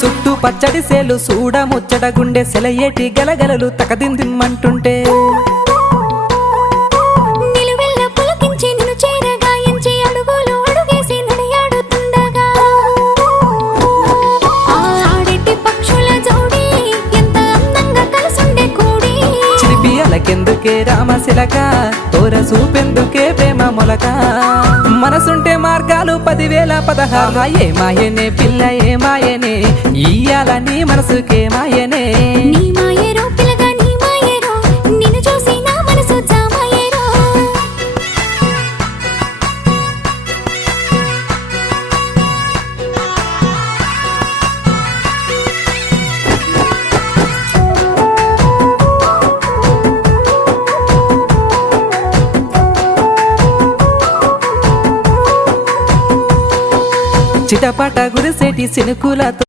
చుట్టూ పచ్చడి సేలు చూడ ముచ్చట గుండె సెలయేటి గలగలలు తకదిందిమ్మంటుంటే నిలువెల్ల పులకించి నిన్ను చేరగాయించి అడుగులు అడుగేసి నడియాడుతుండగా ఆడెట్టి పక్షుల జోడి ఎంత అందంగా కలుసుండే కూడి చిలిపి అలకెందుకే రామశిలక తోర చూపెందుకే ప్రేమ మొలక మనసుంటే మార్గాలు 10,016 ఏ మాయనే పిల్ల ఏ మాయనే ఇయ్యాల నీ మనసుకే మాయనే నీ మాయేరో పిల్లగా నీ మాయేరో నిన్ను చూసి నా మనసు జామాయేరో చిటపట గురిసేటి సినుకులతో